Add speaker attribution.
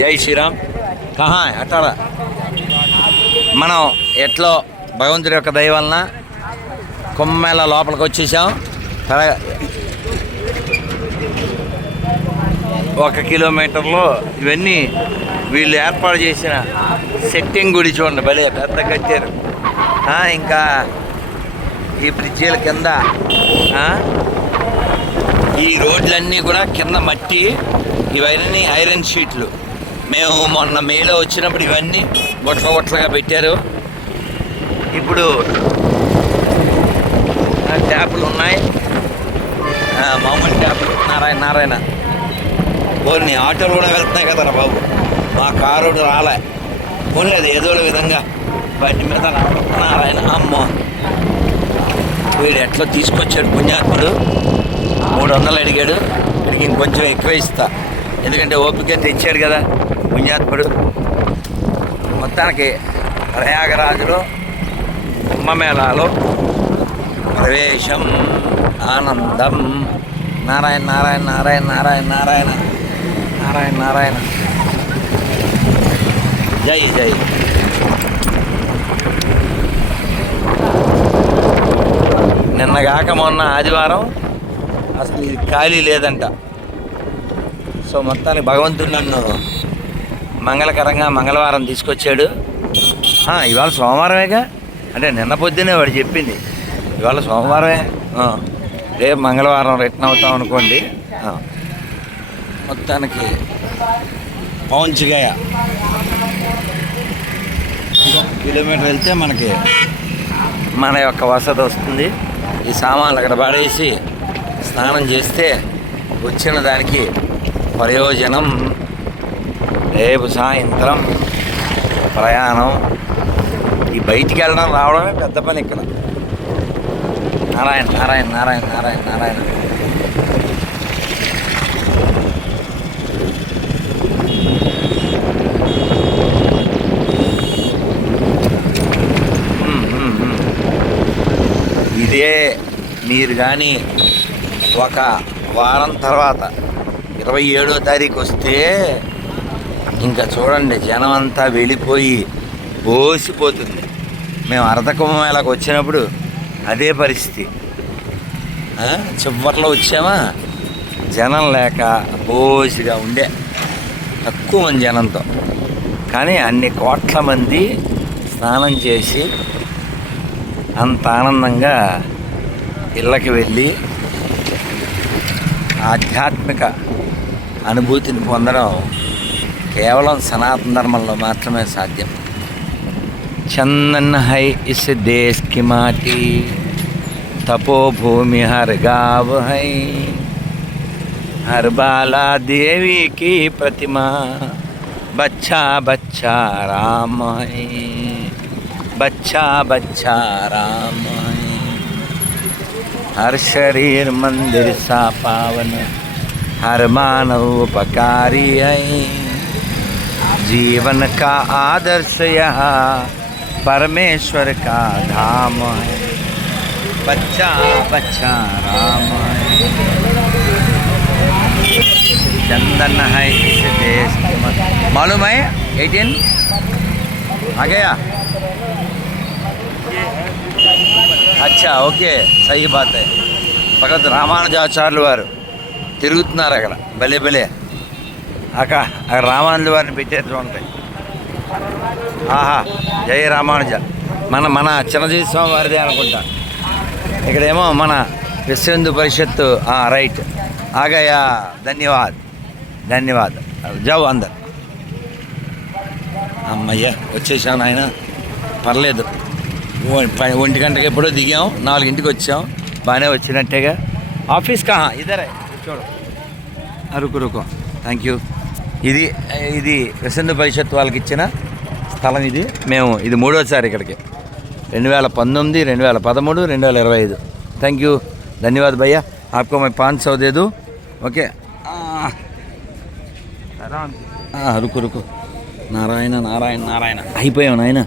Speaker 1: జై శ్రీరామ్. కహా అట్లా మనం ఎట్లో భగవంతుడి యొక్క దయ వలన కుంభమేళ లోపలికి వచ్చేసాం. ఒక కిలోమీటర్లో ఇవన్నీ వీళ్ళు ఏర్పాటు చేసిన సెట్టింగ్ గుడి చూడండి భలే పెద్ద కట్టారు. ఇంకా ఈ బ్రిడ్జీల కింద ఈ రోడ్లన్నీ కూడా కింద మట్టి ఇవన్నీ ఐరన్ షీట్లు. మేము మొన్న మేలో వచ్చినప్పుడు ఇవన్నీ బొట్ల బొట్లగా పెట్టారు. ఇప్పుడు ట్యాపులు ఉన్నాయి. మామూలు ట్యాపులు. నారాయణ నారాయణ. కొన్ని ఆటోలు కూడా వెళ్తున్నాయి కదరా బాబు. మా కారు రాలే. పోనీ అది ఏదో ఒక విధంగా వాటి మీద రావడం. నారాయణ అమ్మో. వీడు ఎట్లా తీసుకొచ్చాడు పుణ్యాత్ముడు? మూడు వందలు అడిగాడు. వీడికి ఇంకొంచెం ఎక్కువ ఇస్తా. ఎందుకంటే ఓపిక తెచ్చాడు కదా. పుణ్యాత్ముడు మొత్తానికి ప్రయాగరాజులో కుంభమేళాలో ప్రవేశం ఆనందం. నారాయణ నారాయణ నారాయణ నారాయణ నారాయణ నారాయణ నారాయణ. జై జై. నిన్నగాక మొన్న ఆదివారం అసలు ఇది ఖాళీ లేదంట. సో మొత్తానికి భగవంతుడు నన్ను మంగళకరంగా మంగళవారం తీసుకొచ్చాడు. ఇవాళ సోమవారమేగా? అంటే నిన్న పొద్దునే వాడు చెప్పింది. ఇవాళ సోమవారమే. రేపు మంగళవారం రిటర్న్ అవుతాం అనుకోండి. మొత్తానికి పౌంచిగాయ ఇంకొక కిలోమీటర్ వెళ్తే మనకి మన యొక్క వసతి వస్తుంది. ఈ సామాన్లు అక్కడ పడేసి స్నానం చేస్తే వచ్చిన దానికి ప్రయోజనం. రేపు సాయంత్రం ప్రయాణం. ఈ బయటికి వెళ్ళడం రావడమే పెద్ద పని ఇక్కడ. నారాయణ నారాయణ నారాయణ నారాయణ నారాయణ. ఇదే మీరు కానీ ఒక వారం తర్వాత ఇరవై ఏడో తారీఖు వస్తే ఇంకా చూడండి జనం అంతా వెళ్ళిపోయి బోసిపోతుంది. మేము అర్ధకుంభమేళకు వచ్చినప్పుడు అదే పరిస్థితి. చివరిలో వచ్చామా? జనం లేక బోసిగా ఉండే తక్కువ మంది జనంతో. కానీ అన్ని కోట్ల మంది స్నానం చేసి అంత ఆనందంగా ఇళ్ళకి వెళ్ళి ఆధ్యాత్మిక అనుభూతిని పొందడం కేవలం సనాతన ధర్మంలో మాత్రమే సాధ్యం చందన్ హై ఇస్ దేశ్ కి మాటి తపోభూమి హర్ గావ్ హై హర్ బాలా దేవి की प्रतिमा बच्चा बच्चा राम है बच्चा बच्चा राम है हर शरीर मंदिर सा पावन हर मानव उपकारी है जीवन का आदर्श यह परमेश्वर का धाम है। बच्चा बच्चा राम है। चंदन है इस देश मालूम है, एटीन? आ गया? अच्छा ओके, सही बात है। भगत रामानुजाचार्य वो तिगत भले भले। అక్కడ అక్కడ రామానుజు వారిని పెట్టారు ఉంటాయి ఆహా జై రామానుజ. మన మన చిన్నజీవి స్వామి వారిదే అనుకుంటా. ఇక్కడేమో మన విశ్వహిందు పరిషత్తు రైట్. ఆగయా ధన్యవాద్. ధన్యవాద్. జావు అందరు. అమ్మయ్య వచ్చేసాను ఆయన పర్లేదు. ప- ఒంటి గంటకి ఎప్పుడో దిగాం నాలుగింటికి వచ్చాం. బాగానే వచ్చినట్టేగా. ఆఫీస్ కా ఇద్దరే చూడు. అరుకు రుకు. థ్యాంక్ యూ ఇది ఇది విసంధు పరిషత్ వాళ్ళకి ఇచ్చిన స్థలం ఇది. మేము ఇది మూడోసారి ఇక్కడికి. రెండు వేల పంతొమ్మిది రెండు వేల పదమూడు రెండు వేల ఇరవై ఐదు. థ్యాంక్ యూ ధన్యవాద భయ్యా. ఆప్కో మై పాన్ సౌ దేదు ఓకే రుకు రుకు. నారాయణ నారాయణ నారాయణ. అయిపోయాం నాయన.